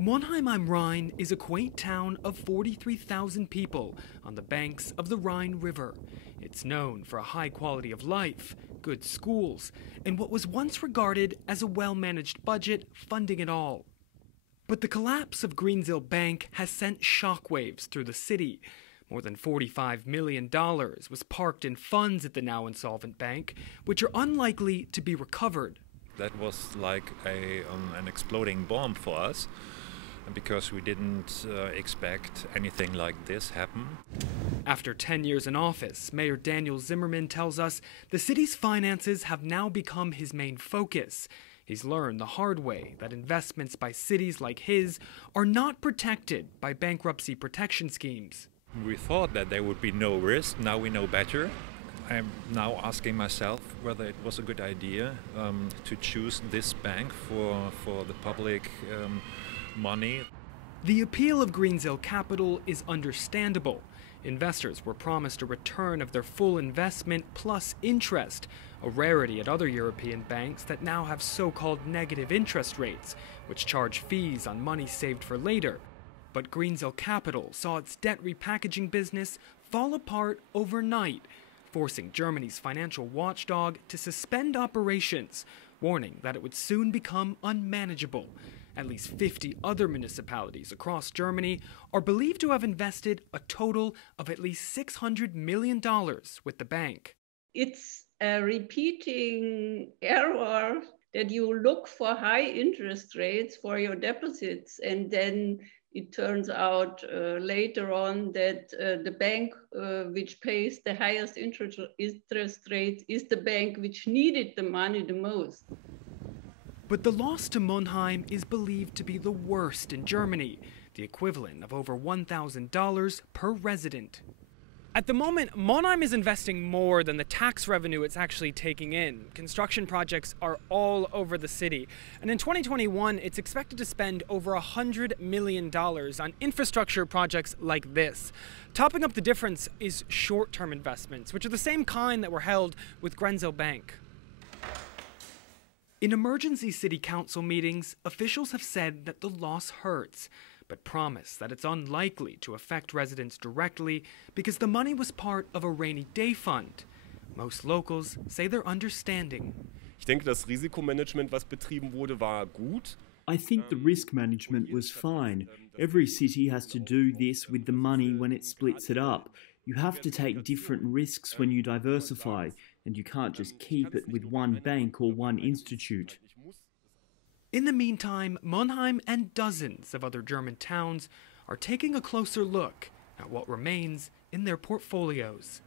Monheim am Rhein is a quaint town of 43,000 people on the banks of the Rhine River. It's known for a high quality of life, good schools, and what was once regarded as a well-managed budget funding it all. But the collapse of Greensill Bank has sent shockwaves through the city. More than $45 million was parked in funds at the now insolvent bank, which are unlikely to be recovered. That was like an exploding bomb for us, because we didn't expect anything like this happen. After 10 years in office, Mayor Daniel Zimmerman tells us the city's finances have now become his main focus. He's learned the hard way that investments by cities like his are not protected by bankruptcy protection schemes. We thought that there would be no risk. Now we know better. I'm now asking myself whether it was a good idea to choose this bank for the public money. The appeal of Greensill Capital is understandable. Investors were promised a return of their full investment plus interest, a rarity at other European banks that now have so-called negative interest rates, which charge fees on money saved for later. But Greensill Capital saw its debt repackaging business fall apart overnight, forcing Germany's financial watchdog to suspend operations, warning that it would soon become unmanageable. At least 50 other municipalities across Germany are believed to have invested a total of at least $600 million with the bank. It's a repeating error that you look for high interest rates for your deposits, and then it turns out later on that the bank which pays the highest interest rate is the bank which needed the money the most. But the loss to Monheim is believed to be the worst in Germany, the equivalent of over $1,000 per resident. At the moment, Monheim is investing more than the tax revenue it's actually taking in. Construction projects are all over the city. And in 2021, it's expected to spend over $100 million on infrastructure projects like this. Topping up the difference is short-term investments, which are the same kind that were held with Greensill Bank. In emergency city council meetings, officials have said that the loss hurts, but promise that it's unlikely to affect residents directly because the money was part of a rainy day fund. Most locals say they're understanding. Ich denke, das Risikomanagement, was betrieben wurde, war gut. I think the risk management was fine. Every city has to do this with the money when it splits it up. You have to take different risks when you diversify, and you can't just keep it with one bank or one institute. In the meantime, Monheim and dozens of other German towns are taking a closer look at what remains in their portfolios.